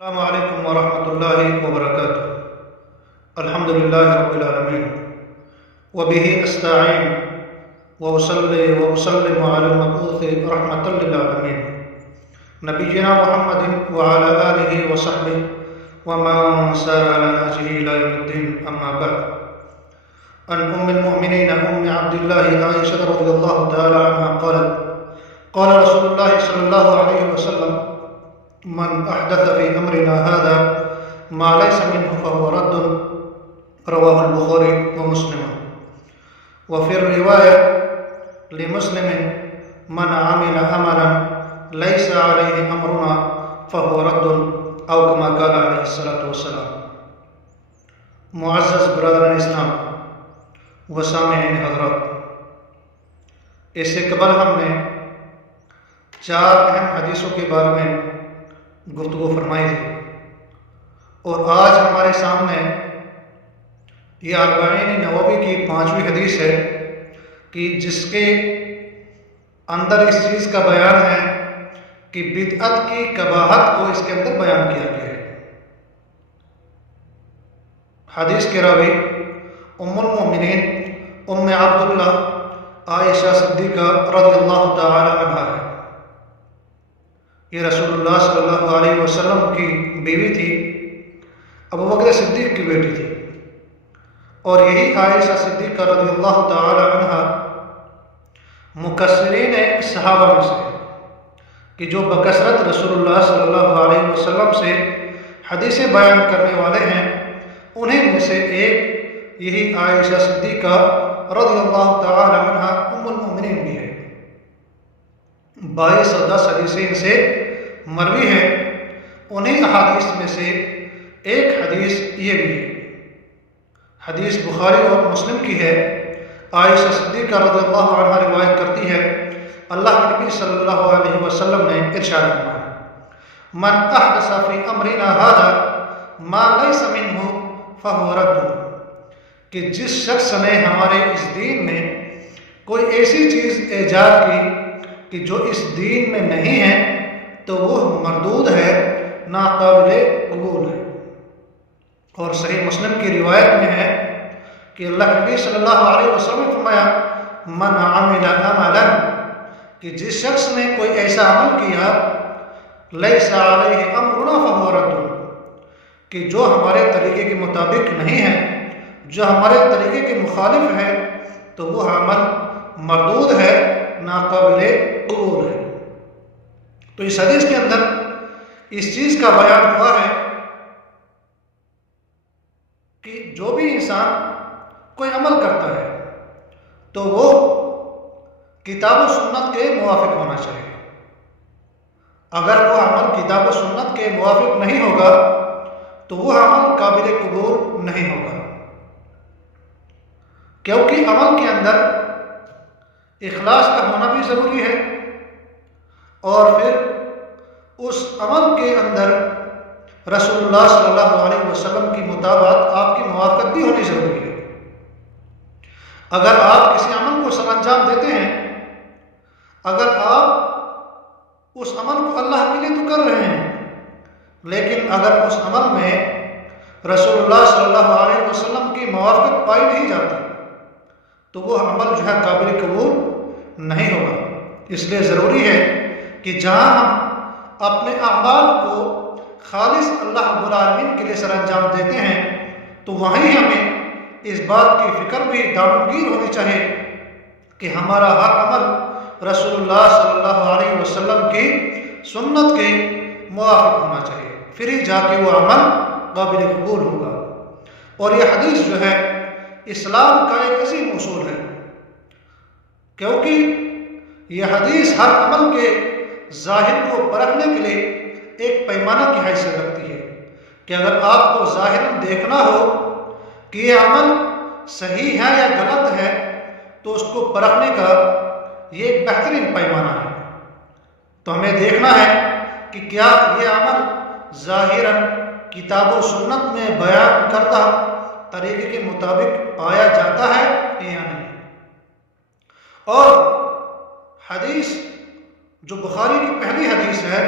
السلام علیکم ورحمۃ اللہ وبرکاتہ۔ الحمد للہ رب العالمین وبہ استعین وصلی وسلم علی المبعوث رحمۃ للعالمین نبینا محمد وعلی آلہ وصحبہ ومن سار علی نہجہ الی یوم الدین، اما بعد۔ عن ام المؤمنین ام عبد اللہ عائشہ رضی اللہ تعالی عنہا قالت قال رسول اللہ صلی اللہ علیہ وسلم من احدث في امرنا هذا ما ليس منه فهو رد، رواه البخاری ومسلم۔ وفي الرواية لمسلم من عمل عملا ليس عليه امرنا فهو رد، او كما قال عليه الصلاة والسلام۔ معزز برادران اسلام و سامعین حضرات، اس سے قبل ہم نے 4 اہم حدیثوں کے بارے میں گفتگو فرمائی تھی، اور آج ہمارے سامنے یہ اربعین نووی کی 5ویں حدیث ہے کہ جس کے اندر اس چیز کا بیان ہے کہ بدعت کی قباحت کو اس کے اندر بیان کیا گیا ہے۔ حدیث کے راوی ام المؤمنین ام عبداللہ عائشہ صدیقہ رضی اللہ تعالی عنہا ہے۔ یہ رسول اللہ صلی اللہ علیہ وسلم کی بیوی تھی، ابوبکر صدیق کی بیٹی تھی، اور یہی عائشہ صدیقہ رضی اللہ تعالی عنہا مکثرین صحابہ میں سے ہے کہ جو بکثرت رسول اللہ صلی اللہ علیہ وسلم سے حدیثیں بیان کرنے والے ہیں۔ انہیں میں سے ایک یہی عائشہ صدیقہ رضی اللہ تعالی عنہا ام المؤمنین بھی ہے۔ 2210 حدیثیں ان سے مروی ہیں۔ انہیں احادیث میں سے ایک حدیث یہ بھی ہے، حدیث بخاری اور مسلم کی ہے۔ عائشہ صدیقہ رضی اللہ عنہ روایت کرتی ہے، اللہ کے نبی صلی اللہ علیہ وسلم نے ارشاد فرمایا، من احدث فی امرنا ھذا ما لیس منہ فہو رد، کہ جس شخص نے ہمارے اس دین میں کوئی ایسی چیز ایجاد کی کہ جو اس دین میں نہیں ہے تو وہ مردود ہے، ناقابل قبول ہے۔ اور صحیح مسلم کی روایت میں ہے کہ اللہ کے نبی صلی اللہ علیہ وسلم نے فرمایا، من عمل عملا، کہ جس شخص نے کوئی ایسا عمل کیا لیس علیہ امرنا فہو رد، کہ جو ہمارے طریقے کے مطابق نہیں ہے، جو ہمارے طریقے کے مخالف ہے، تو وہ عمل مردود ہے، ناقابل قبول ہے۔ تو اس حدیث کے اندر اس چیز کا بیان ہوا ہے کہ جو بھی انسان کوئی عمل کرتا ہے تو وہ کتاب و سنت کے موافق ہونا چاہیے۔ اگر وہ عمل کتاب و سنت کے موافق نہیں ہوگا تو وہ عمل قابل قبول نہیں ہوگا، کیونکہ عمل کے اندر اخلاص کا ہونا بھی ضروری ہے، اور پھر اس عمل کے اندر رسول اللہ صلی اللہ علیہ وسلم کی مطابقت، آپ کی موافقت بھی ہونی ضروری ہے۔ اگر آپ کسی عمل کو سر انجام دیتے ہیں، اگر آپ اس عمل کو اللہ کے لیے تو کر رہے ہیں، لیکن اگر اس عمل میں رسول اللہ صلی اللہ علیہ وسلم کی موافقت پائی نہیں جاتی تو وہ عمل جو ہے قابل قبول نہیں ہوگا۔ اس لیے ضروری ہے کہ جہاں ہم اپنے اعمال کو خالص اللہ رب العالمین کے لیے سر انجام دیتے ہیں تو وہیں ہمیں اس بات کی فکر بھی دامنگیر ہونی چاہیے کہ ہمارا ہر عمل رسول اللہ صلی اللہ علیہ وسلم کی سنت کے موافق ہونا چاہیے، پھر ہی جا کے وہ عمل قابل قبول ہوگا۔ اور یہ حدیث جو ہے اسلام کا ایک عظیم اصول ہے، کیونکہ یہ حدیث ہر عمل کے ظاہر کو پرکھنے کے لیے ایک پیمانہ کی حیثیت رکھتی ہے کہ اگر آپ کو ظاہراً دیکھنا ہو کہ یہ عمل صحیح ہے یا غلط ہے تو اس کو پرکھنے کا یہ ایک بہترین پیمانہ ہے۔ تو ہمیں دیکھنا ہے کہ کیا یہ عمل ظاہراً کتاب و سنت میں بیان کردہ طریقے کے مطابق پایا جاتا ہے یا نہیں۔ اور حدیث جو بخاری کی پہلی حدیث ہے،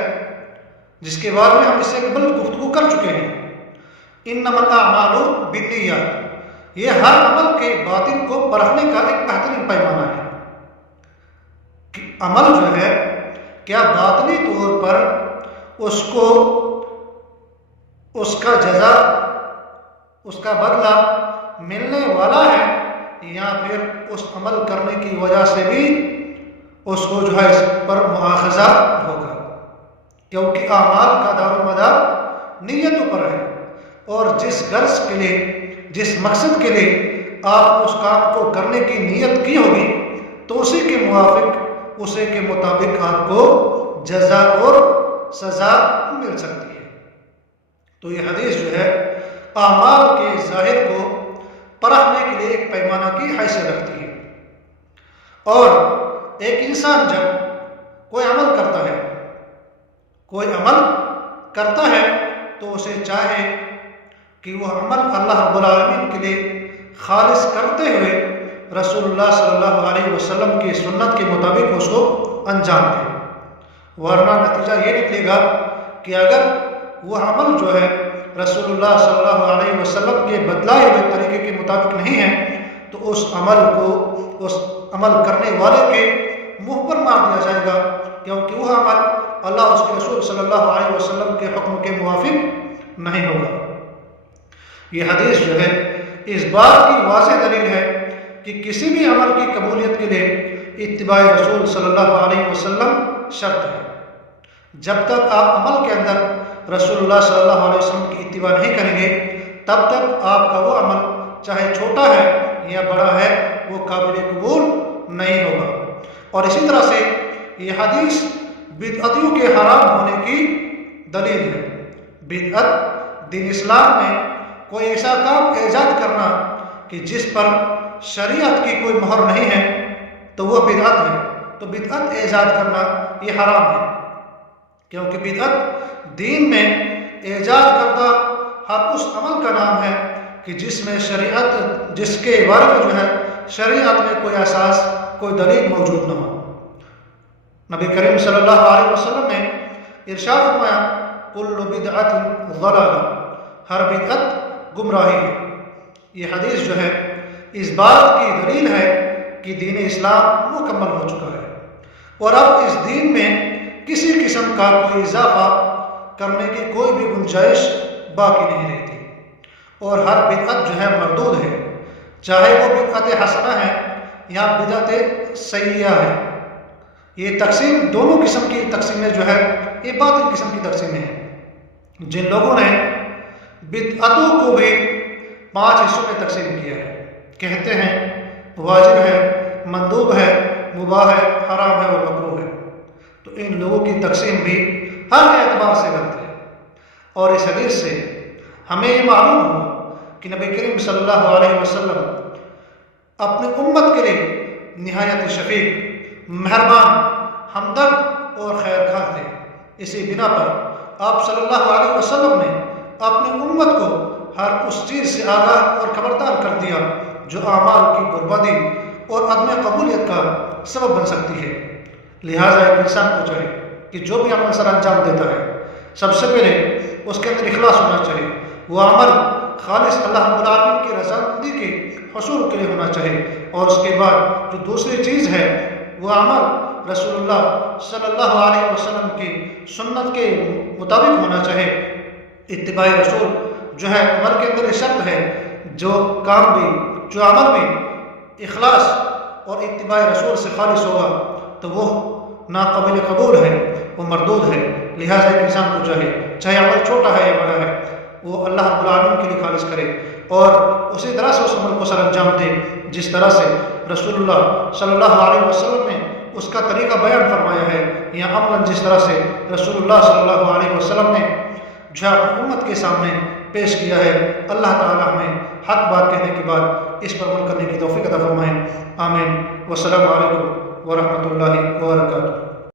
جس کے بارے میں ہم اس سے قبل گفتگو کر چکے ہیں۔ انما الاعمال بالنیات، یہ ہر عمل کے باطن کو پرکھنے کا ایک بہترین پیمانہ ہے کہ عمل جو ہے کیا باطنی طور پر اس کو اس کا جزا، اس کا بدلہ ملنے والا ہے، یا پھر اس عمل کرنے کی وجہ سے بھی اس کو جو ہے اس پر مؤاخذہ ہوگا، کیونکہ اعمال کا دار و مدار نیتوں پر ہے، اور جس غرض کے لیے، جس مقصد کے لیے آپ نے اس کام کو کرنے کی نیت کی ہوگی تو اسی کے موافق، اسی کے مطابق آپ کو جزا اور سزا مل سکتی ہے۔ تو یہ حدیث جو ہے اعمال کے ظاہر کو پرکھنے کے لیے ایک پیمانہ کی حیثیت رکھتی ہے۔ اور ایک انسان جب کوئی عمل کرتا ہے تو اسے چاہے کہ وہ عمل اللہ رب العالمین کے لیے خالص کرتے ہوئے رسول اللہ صلی اللہ علیہ وسلم کی سنت کے مطابق اس کو انجام دے، ورنہ نتیجہ یہ نکلے گا کہ اگر وہ عمل جو ہے رسول اللہ صلی اللہ علیہ وسلم کے بتلائے ہوئے طریقے کے مطابق نہیں ہے تو اس عمل کو اس عمل کرنے والے کے منہ پر مار دیا جائے گا، کیونکہ وہ عمل اللہ اس کے رسول صلی اللہ علیہ وسلم کے حکم کے موافق نہیں ہوگا۔ یہ حدیث جو ہے اس بات کی واضح دلیل ہے کہ کسی بھی عمل کی قبولیت کے لیے اتباع رسول صلی اللہ علیہ وسلم شرط ہے۔ جب تک آپ عمل کے اندر رسول اللہ صلی اللہ علیہ وسلم کی اتباع نہیں کریں گے تب تک آپ کا وہ عمل چاہے چھوٹا ہے یا بڑا ہے وہ قابل قبول نہیں ہوگا۔ اور اسی طرح سے یہ حدیث بدعتیوں کے حرام ہونے کی دلیل ہے۔ بدعت دین اسلام میں کوئی ایسا کام ایجاد کرنا کہ جس پر شریعت کی کوئی مہر نہیں ہے تو وہ بدعت ہے، تو بدعت ایجاد کرنا یہ حرام ہے، کیونکہ بدعت دین میں ایجاد کردہ ہر اس عمل کا نام ہے کہ جس میں شریعت، جس کے بارے میں جو ہے شریعت میں کوئی اساس، کوئی دلیل موجود نہ ہو۔ نبی کریم صلی اللہ علیہ وسلم نے ارشاد فرمایا کل بدعت ضلالہ، ہر بدعت گمراہی ہے۔ یہ حدیث جو ہے اس بات کی دلیل ہے کہ دین اسلام مکمل ہو چکا ہے، اور اب اس دین میں کسی قسم کا کوئی اضافہ کرنے کی کوئی بھی گنجائش باقی نہیں رہتی، اور ہر بدعت جو ہے مردود ہے، چاہے وہ بدعت حسنہ ہے یا بدعت سیئہ ہے۔ یہ تقسیم دونوں قسم کی تقسیمیں جو ہے یہ باطل قسم کی تقسیمیں ہیں۔ جن لوگوں نے بدعتوں کو بھی 5 حصوں میں تقسیم کیا ہے، کہتے ہیں واجب ہے، مندوب ہے، مباح ہے، حرام ہے اور مکروہ ہے، تو ان لوگوں کی تقسیم بھی ہر اعتبار سے غلط ہے۔ اور اس حدیث سے ہمیں یہ معلوم ہو کہ نبی کریم صلی اللہ علیہ وسلم اپنے امت کے لیے نہایت شفیق، مہربان، ہمدرد اور خیرخواہ تھے۔ اسی بنا پر آپ صلی اللہ علیہ وسلم نے اپنی امت کو ہر اس چیز سے آگاہ اور خبردار کر دیا جو اعمال کی بربادی اور عدم قبولیت کا سبب بن سکتی ہے۔ لہٰذا ایک انسان کو چاہیے کہ جو بھی عمل سر انجام دیتا ہے سب سے پہلے اس کے اندر اخلاص ہونا چاہیے، وہ عمل خالص اللہ رب العالمین کی رضامندی کے حصول کے لیے ہونا چاہیے، اور اس کے بعد جو دوسری چیز ہے وہ عمل رسول اللہ صلی اللہ علیہ وسلم کی سنت کے مطابق ہونا چاہیے۔ اتباع رسول جو ہے عمل کے اندر شرط ہے، جو کام بھی، جو عمل بھی اخلاص اور اتباع رسول سے خالص ہوگا تو وہ ناقابل قبول ہے، وہ مردود ہے۔ لہٰذا ایک انسان کو چاہے عمل چھوٹا ہے یا بڑا ہے، وہ اللہ رب العالمین کے لیے خالص کرے، اور اسی طرح سے اس عمل کو سر انجام دے جس طرح سے رسول اللہ صلی اللہ علیہ وسلم نے اس کا طریقہ بیان فرمایا ہے، یا عملاً جس طرح سے رسول اللہ صلی اللہ علیہ وسلم نے جو اپنی امت کے سامنے پیش کیا ہے۔ اللہ تعالیٰ ہمیں حق بات کہنے کے بعد اس پر عمل کرنے کی توفیق عطا فرمائیں۔ آمین۔ والسلام علیکم ورحمۃ اللہ وبرکاتہ۔